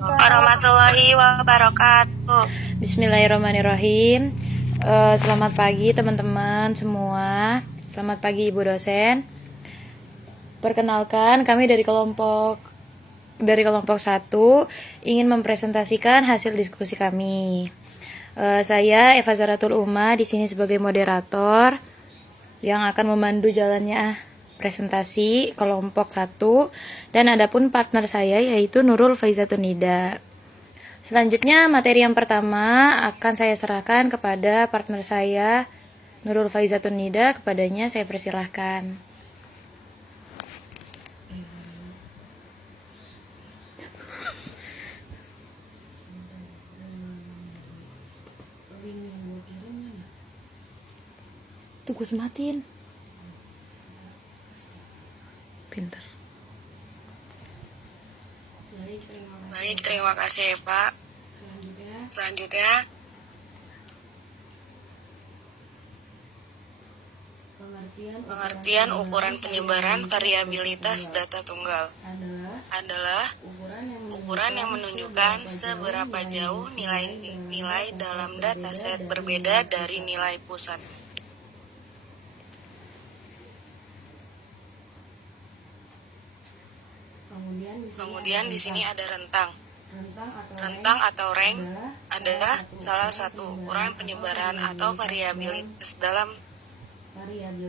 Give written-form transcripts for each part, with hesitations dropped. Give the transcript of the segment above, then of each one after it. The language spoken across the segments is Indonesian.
warahmatullahi wabarakatuh. Bismillahirrahmanirrahim. Selamat pagi teman-teman semua. Selamat pagi Ibu dosen. Perkenalkan, kami dari kelompok 1 ingin mempresentasikan hasil diskusi kami. Saya Eva Zaratul Uma di sini sebagai moderator yang akan memandu jalannya presentasi kelompok 1, dan adapun partner saya yaitu Nurul Faizatun Nida. Selanjutnya materi yang pertama akan saya serahkan kepada partner saya Nurul Faizatun Nida. Kepadanya saya persilahkan. Tuh gue sematin. Pinter. Baik, terima kasih Pak. Selanjutnya pengertian ukuran penyebaran variabilitas data tunggal adalah ukuran yang menunjukkan seberapa jauh nilai-nilai dalam dataset berbeda dari nilai pusat. Kemudian di sini ada rentang. Rentang atau range adalah salah satu ukuran penyebaran atau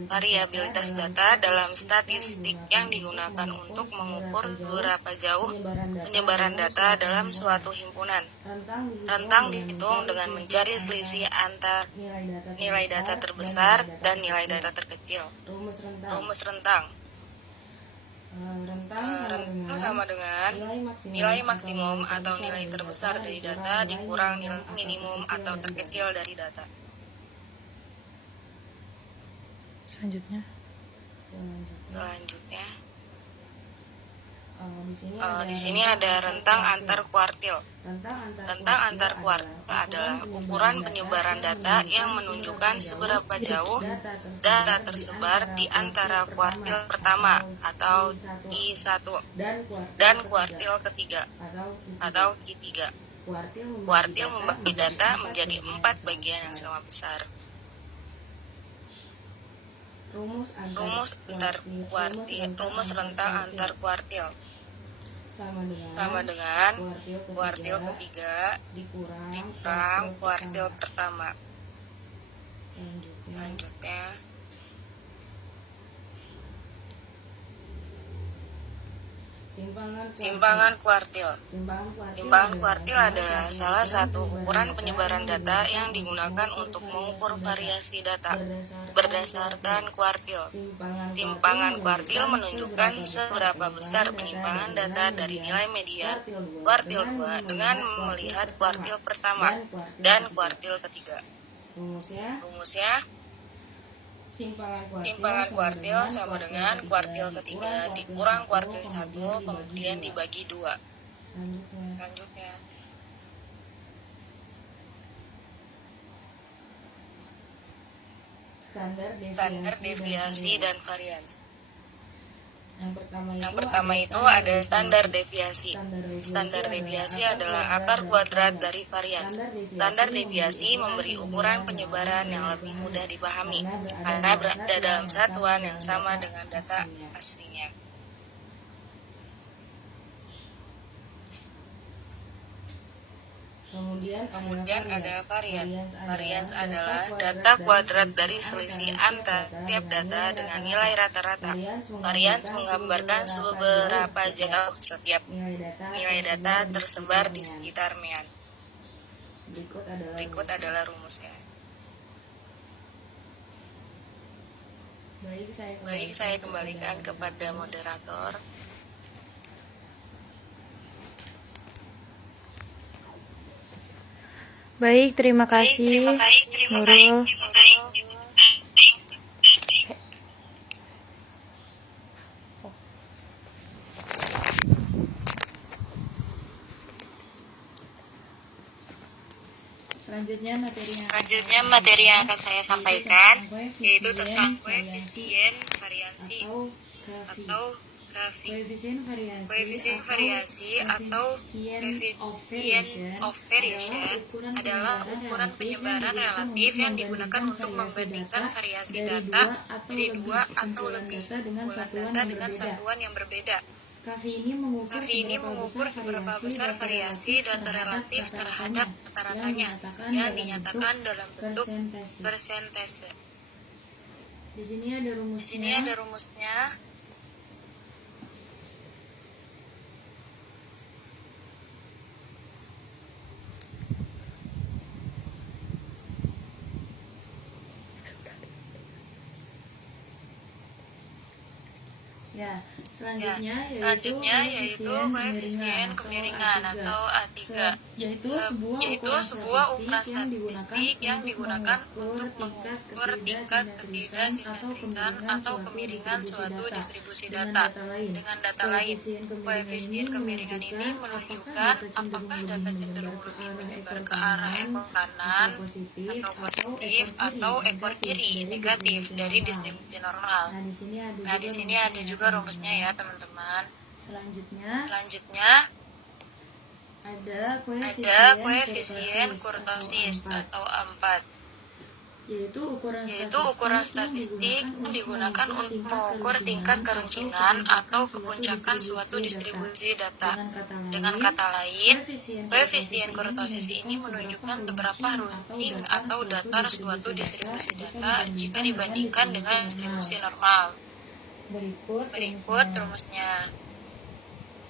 variabilitas data dalam statistik yang digunakan untuk mengukur seberapa jauh penyebaran data dalam suatu himpunan. Rentang dihitung dengan mencari selisih antar nilai data terbesar dan nilai data terkecil. Rumus rentang. Rentang sama dengan nilai maksimum atau nilai terbesar dari data dikurang nilai minimum atau terkecil dari data. Selanjutnya di sini ada rentang antar kuartil. Rentang antar kuartil adalah ukuran penyebaran data yang menunjukkan seberapa jauh data tersebar di antara kuartil pertama atau Q1 dan kuartil ketiga atau Q3. Kuartil membagi data menjadi 4 bagian yang sama besar. Rumus rentang antar kuartil sama dengan kuartil ketiga dikurang kuartil pertama. Selanjutnya simpangan kuartil. Simpangan kuartil adalah salah satu ukuran penyebaran data yang digunakan untuk mengukur variasi data berdasarkan kuartil. Simpangan kuartil menunjukkan seberapa besar penyimpangan data dari nilai median kuartil 2 dengan melihat kuartil pertama dan kuartil ketiga. Rumusnya simpangan kuartil sama dengan kuartil ketiga dikurang kuartil 1 kemudian dibagi 2. Selanjutnya standar deviasi dan variansi. Yang pertama itu ada standar deviasi. Standar deviasi adalah akar kuadrat dari variansi. Standar deviasi memberi ukuran penyebaran yang lebih mudah dipahami karena berada dalam satuan yang sama dengan data aslinya. Kemudian ada varians. Varians adalah data kuadrat dari selisih antara tiap data dengan nilai rata-rata. Varians menggambarkan seberapa jauh setiap nilai data tersebar di sekitar mean. Berikut adalah rumusnya. Baik, saya kembalikan kepada moderator. Baik, terima kasih Nurul. Selanjutnya materi yang akan saya sampaikan yaitu tentang koefisien variansi atau Koefisien variasi atau coefficient of variation adalah ukuran penyebaran relatif yang digunakan untuk membandingkan variasi data dari dua atau lebih kumpulan data dengan satuan yang berbeda. Kavi ini mengukur seberapa besar variasi data relatif terhadap rata-ratanya yang dinyatakan dalam bentuk persentase. Di sini ada rumusnya. Ya, selanjutnya yaitu koefisien kemiringan atau A3, yaitu sebuah ukuran statistik yang digunakan untuk mengukur tingkat ketidaksimetrisan atau kemiringan suatu distribusi data dengan data lain. Koefisien kemiringan ini menunjukkan apakah data cenderung lebih menyebar ke arah ekor kanan atau positif atau ekor kiri negatif dari distribusi normal. Nah, di sini ada juga rumusnya ya teman-teman. Selanjutnya ada koefisien kurtosis atau A4, yaitu ukuran statistik yang digunakan untuk mengukur tingkat keruncinan atau kepuncakan suatu distribusi data. Dengan kata lain, koefisien kurtosis ini menunjukkan seberapa runcing atau datar suatu distribusi data jika dibandingkan dengan distribusi normal. Berikut rumusnya.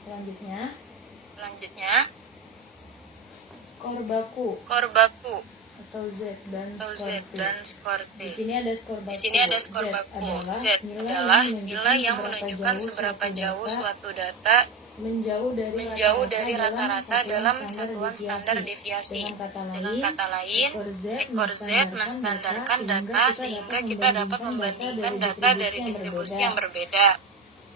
Selanjutnya skor baku atau Z dan skor T. Di sini ada skor baku. Z adalah nilai yang menunjukkan seberapa jauh suatu data menjauh dari rata-rata dalam satuan standar deviasi. Dengan kata lain, ekor Z menstandarkan data sehingga kita dapat membandingkan data dari distribusi yang berbeda.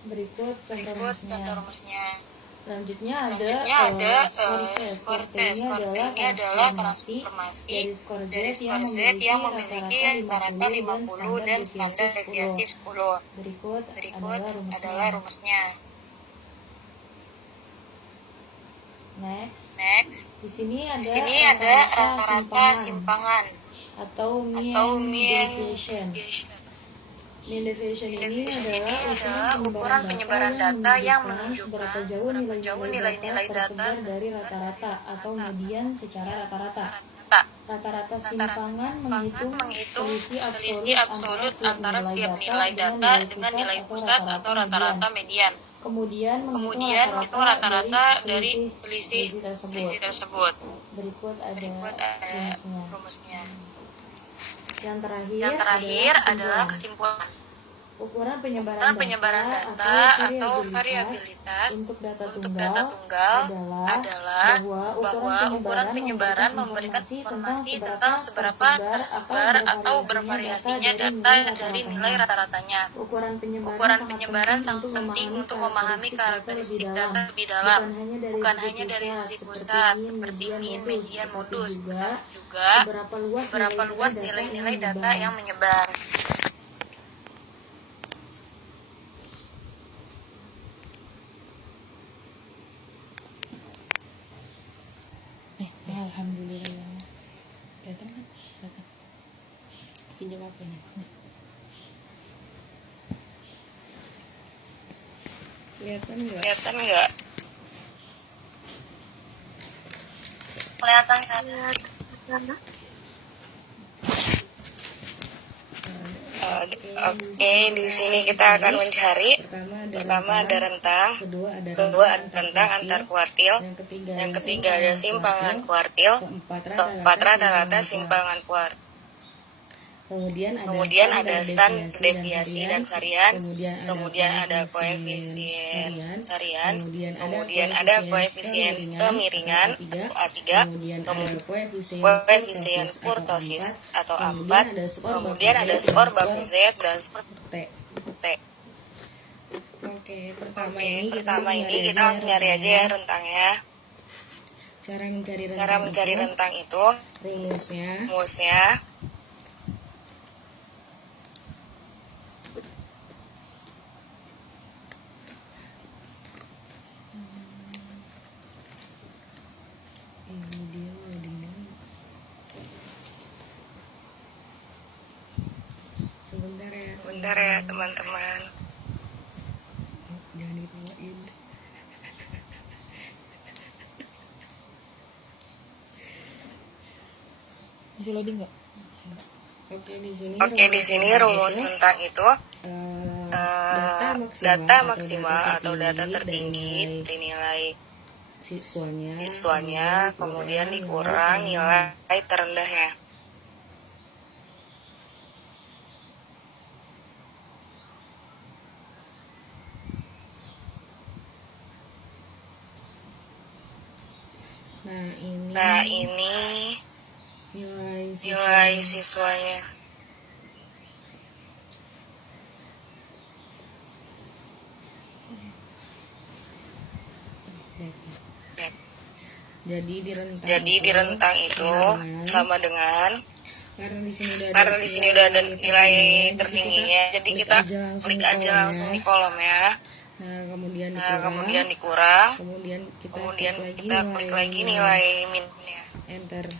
Berikut contoh rumusnya. Selanjutnya ada skor T. Skor T ini adalah transformasi dari skor Z yang memiliki rata-rata 50 dan standar deviasi 10. Berikut adalah rumusnya. Next, di sini ada rata-rata simpangan atau mean deviation. Mean deviation ini adalah ukuran penyebaran data yang menunjukkan seberapa jauh nilai-nilai data dari rata-rata atau median secara rata-rata. Rata-rata simpangan menghitung selisih absolut antara tiap nilai data dengan nilai pusat atau rata-rata median. Kemudian menghitung rata-rata dari selisih tersebut. Berikut ada rumusnya. Yang terakhir adalah kesimpulan. Ukuran penyebaran data atau variabilitas untuk data tunggal adalah bahwa ukuran penyebaran memberikan informasi tentang seberapa tersebar atau bervariasinya data dari nilai rata-ratanya. Ukuran penyebaran sangat penting untuk memahami karakteristik data lebih dalam, bukan hanya dari sisi pusat seperti mean, median, modus, juga seberapa luas nilai-nilai data yang menyebar. Alhamdulillah. Kelihatan kan? Pinjam apa nih? Kelihatan nggak? Oke, di sini kita akan mencari. Pertama ada rentang, kedua ada rentang antar kuartil, yang ketiga ada simpangan kuartil, keempat rata-rata simpangan kuartil. Kemudian ada standar deviasi dan varian, kemudian ada koefisien harian, kemudian ada koefisien kemiringan atau A3, koefisien kurtosis atau A4, kemudian ada skor baku Z dan skor T. Oke, pertama ini kita langsung cari aja ya rentangnya. Cara mencari rentang itu rumusnya Ini dia loadingnya. Sebentar ya teman-teman. Jangan ditawain. Masih loading nggak? Oke, di sini rumus tentang itu data maksimal atau data tertinggi dinilai siswanya, kemudian dikurang nilai terendahnya. Nah, ini nilai siswanya. Jadi di rentang itu sama dengan karena di sini udah ada nilai tertingginya, jadi kita klik aja langsung di kolomnya. Nah, kemudian dikurang, kemudian kita klik lagi nilai minnya. Enter.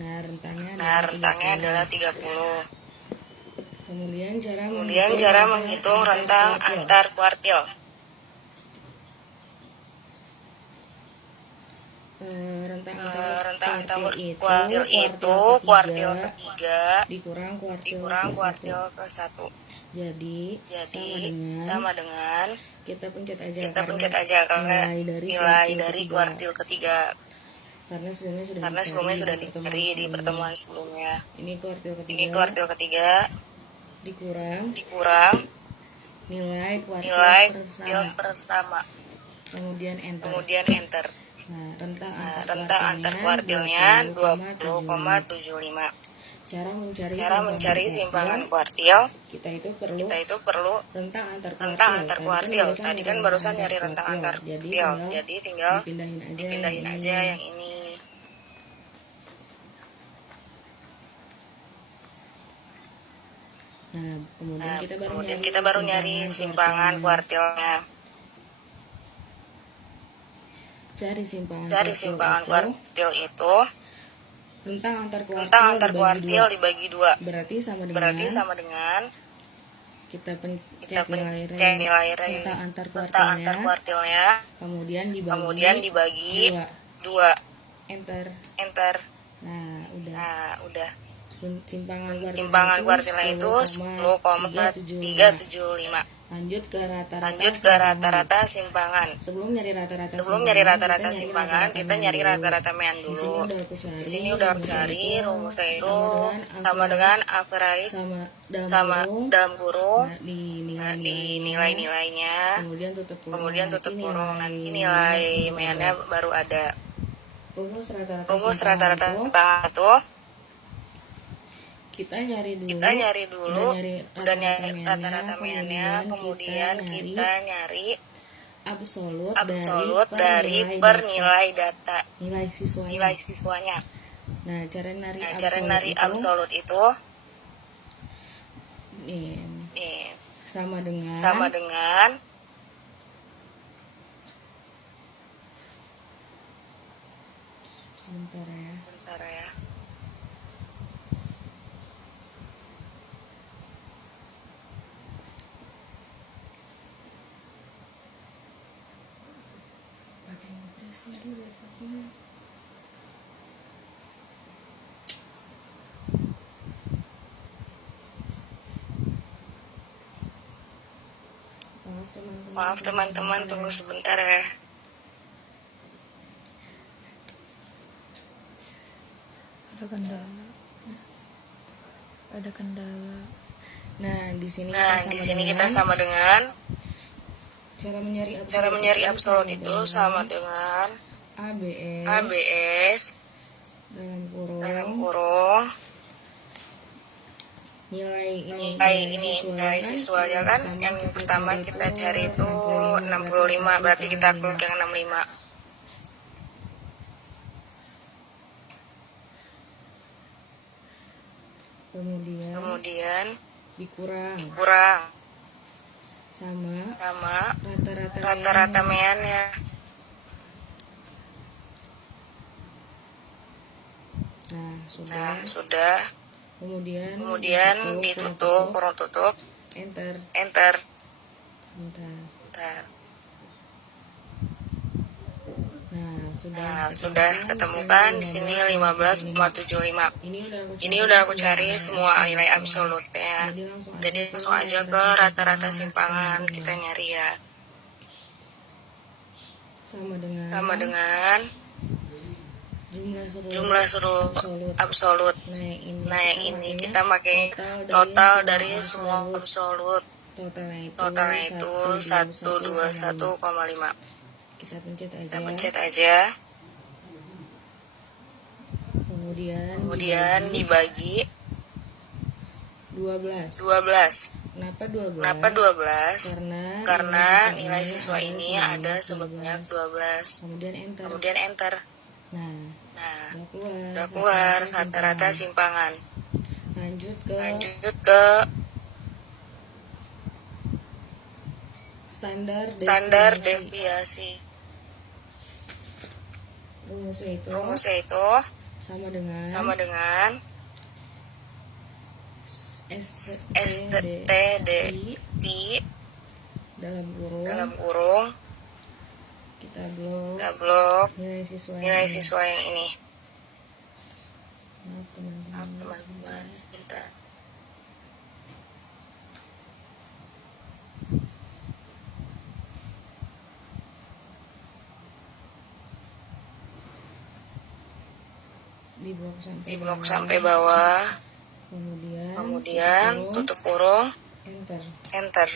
Nah, rentangnya adalah 30. Kemudian cara menghitung rentang antar kuartil. Rentang antar kuartil itu kuartil ketiga dikurang kuartil ke-1. Jadi sama dengan kita pencet aja karena nilai dari kuartil ketiga. Karena sebelumnya sudah dicari di pertemuan sebelumnya. Ini kuartil ketiga dikurang nilai kuartil pertama. Kemudian enter. Nah, rentang antar kuartilnya 20,75. Cara mencari simpangan kuartil, kita itu perlu rentang antar kuartil. Tadi kan barusan nyari rentang antar kuartil, jadi tinggal dipindahin aja yang ini. Nah, kemudian kita baru nyari simpangan kuartilnya. Cari simpangan kuartil itu rentang antar kuartil dibagi 2. Berarti sama dengan kita pencet nilai rentang antar kuartilnya, kemudian dibagi 2. Enter. Nah, udah. Simpangan kuartilnya itu 10,375. Lanjut ke rata-rata simpangan. Sebelum nyari rata-rata simpangan, kita nyari rata-rata mean dulu. Di sini udah aku cari rumusnya itu sama dengan average sama dalam kurung di nilai-nilainya. Kemudian tutup kurung. Nanti nilai meannya baru ada. Rumus rata-rata simpangan itu kita nyari dulu udah nyari rata-rata meannya, kemudian kita nyari absolut dari per nilai data, nilai siswanya. Nah, cara nyari absolut itu sama dengan sebentar ya. Maaf teman-teman, tunggu sebentar ya. Ada kendala. Nah, di sini kita sama dengan cara mencari absolut itu sama dengan ABS dalam kurung nilai siswanya kan yang pertama kita cari itu 65, berarti kita klik yang 65. Kemudian dikurang sama rata-rata meannya. Nah, sudah. Kemudian ditutup, kurung tutup, enter. enter. Bentar. Nah, Nah, sudah ketemukan di sini 15,75. Ini udah aku cari semua nilai absolutnya. Jadi langsung aja ke rata-rata simpangan kita nyari ya. Sama dengan jumlah suruh absolut. Nah, yang ini kita pakai total dari semua absolut. Totalnya itu 121,5. Kita pencet aja. Kemudian dibagi 12. Kenapa 12? Karena nilai siswa ini ada sebanyak 12. Kemudian enter. Nah, udah keluar rata-rata simpangan. Lanjut ke standar deviasi. Rumusnya itu sama dengan STD pi dalam kurung kita blok nilai siswa yang ini. Maaf teman-teman, bentar. Di blok sampai bawah. Kemudian tutup kurung, enter.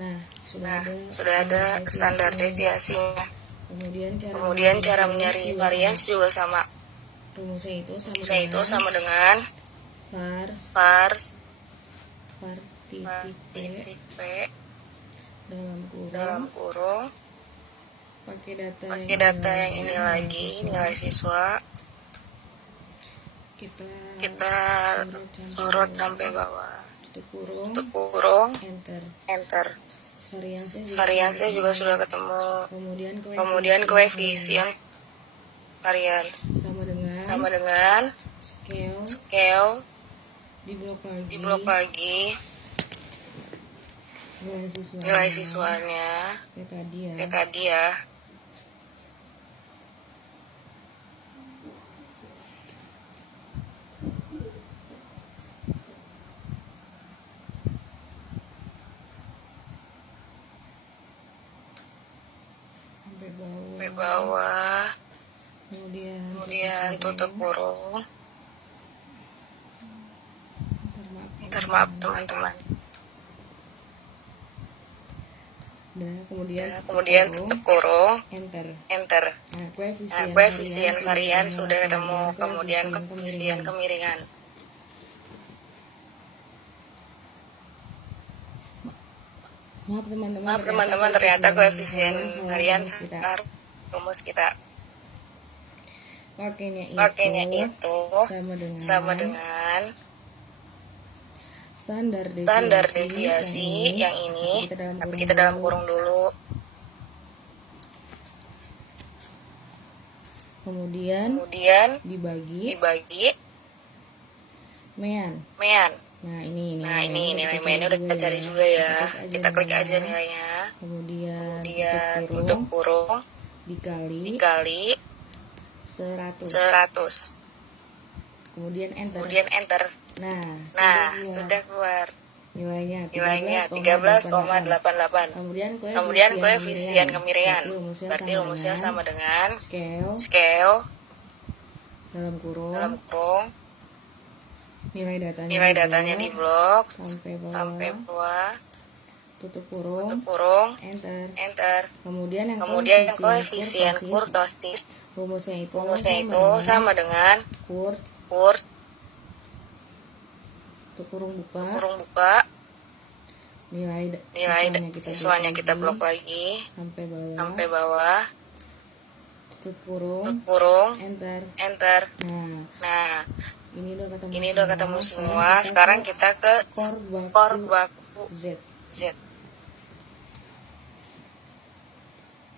Nah, sudah ada standar deviasinya. Kemudian cara mencari varians juga sama. Rumusnya itu sama dengan var titik P dalam kurung pakai data yang ini lagi, nilai siswa. Kita sorot sampai bawah. Tutup kurung, enter. Variansnya juga sudah ketemu. Kemudian koefisien varians sama dengan scale di blok lagi nilai siswanya kayak tadi ya. Sampai bawah. Kemudian tutup kurung. Maaf teman-teman. Kemudian tutup kurung, enter. Nah, koefisien varian sudah ketemu. Kemudian koefisien kemiringan. Maaf teman-teman, ternyata koefisien varian sekitar rumus kita. Pakainya itu sama dengan standar deviasi yang ini, tapi kita dalam kurung dulu. Kemudian dibagi mean. Nah, ini nilai meannya udah kita cari juga ya. Kita klik aja nilainya. Kemudian tutup kurung dikali 100. Kemudian enter. Nah, sudah keluar. Nilainya 13,88. Kemudian koefisien kemiringan. Berarti rumusnya sama dengan scale dalam kurung nilai datanya di blok sampai bawah. Tutup kurung, enter. Kemudian koefisien kurtosis. Rumusnya itu sama dengan kurt kurung buka. Nilai siswanya kita blok lagi sampai bawah. Tutup kurung, enter. Nah, ini udah ketemu semua. Sekarang kita ke skor baku Z.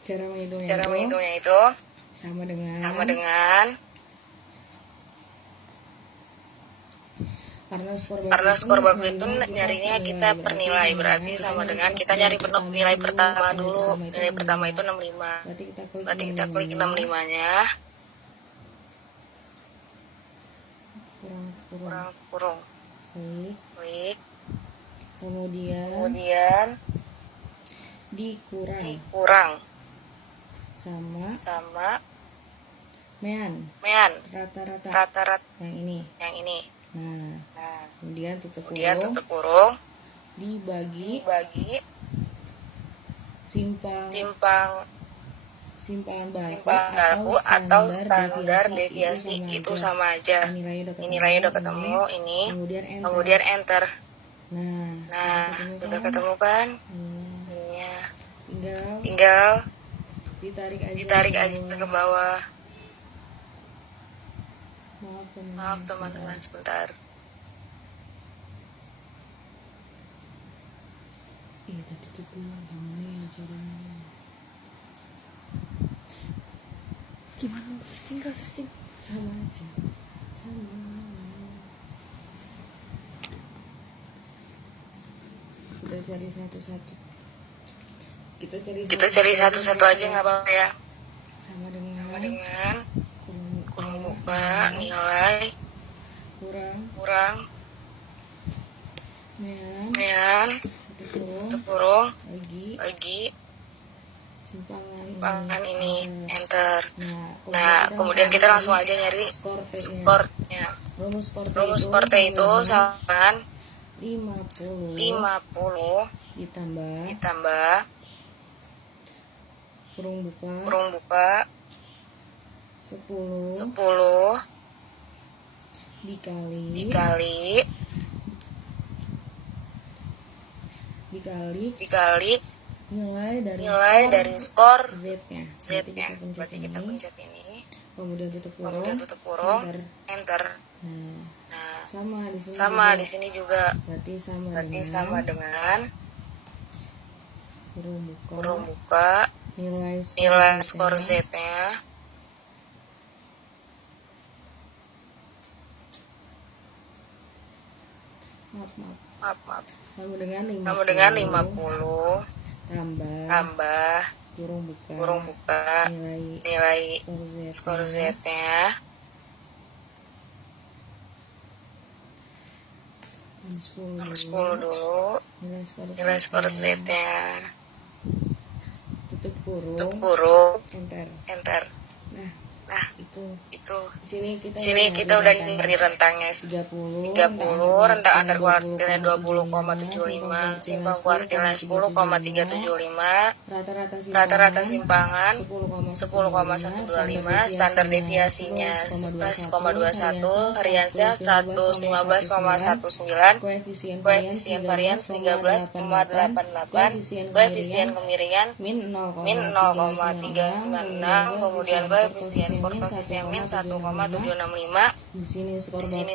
Cara menghitungnya itu sama dengan Karena skor baku itu nyarinya kita per nilai, berarti sama dengan kita nyari nilai pertama dulu. Nilai pertama itu 65. Berarti kita klik 65-nya. Kurung. Klik. Kemudian dikurang sama mean rata-rata yang ini. Nah, kemudian tutup kurung, dibagi simpangan baku atau standar deviasi itu sama aja. Nilainya udah ketemu, ini kemudian enter. Nah, sudah ketemu kan? Tinggal ditarik aja ke bawah. Maaf teman-teman, sebentar. Tadi tuh gimana ya caranya? Gimana searching? Sama aja. Kita cari satu-satu aja, nggak apa-apa ya. Sama dengan kurung buka, nilai kurang mean kurung bagi simpangan ini, enter. Nah, kemudian kita langsung aja nyari skornya. Rumus skor itu sama 50 ditambah kurung buka 10 dikali nilai dari skor Z-nya. Berarti kita pencet ini. Kemudian tutup kurung, enter. Nah, sama di sini juga. Berarti sama dengan kurung buka nilai skor Z-nya. Maaf. Sama dengan 50 tambah kurung buka nilai skor Z-nya. 10 dulu nilai skor Z-nya. Tutup kurung, enter. Nah, itu sini kita udah nyari rentangnya 30, rentang antar kuartilnya 20,75, simpang kuartilnya 10,375, rata-rata simpangan 10,125, standar deviasinya 11,21, hariannya 115,19, koefisien varian 13,88, koefisien kemiringan min 0,396, kemudian koefisien portofisien min 1,765. Di sini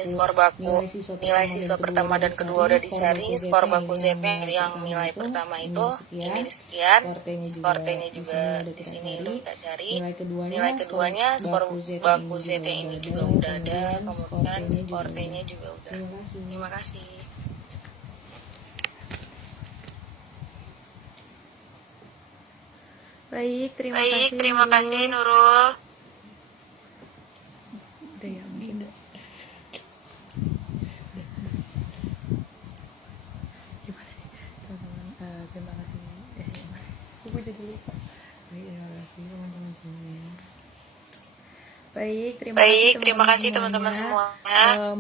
skor baku, nilai siswa pertama dan kedua udah dicari. Skor baku Z-nya yang nilai pertama itu ini sekian. Skor T-nya juga di sini udah kita cari. Nilai keduanya skor baku Z-nya ini juga udah ada. Kemudian skor T-nya juga udah. Terima kasih. Baik, terima kasih Nurul. Udah ya, mungkin udah. Gimana nih, teman-teman? Terima kasih. Aku jadi lupa. Baik, terima kasih teman-teman semuanya. Baik, terima kasih teman-teman semuanya.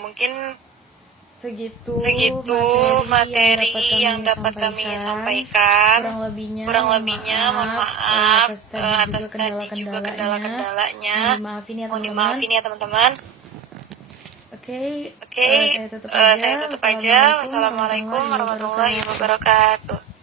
Mungkin segitu materi yang dapat kami sampaikan. Kurang lebihnya mohon maaf atas tadi juga kendala-kendalanya. Mohon dimaafin ya teman-teman. Oke, saya tutup aja. Wassalamualaikum warahmatullahi wabarakatuh.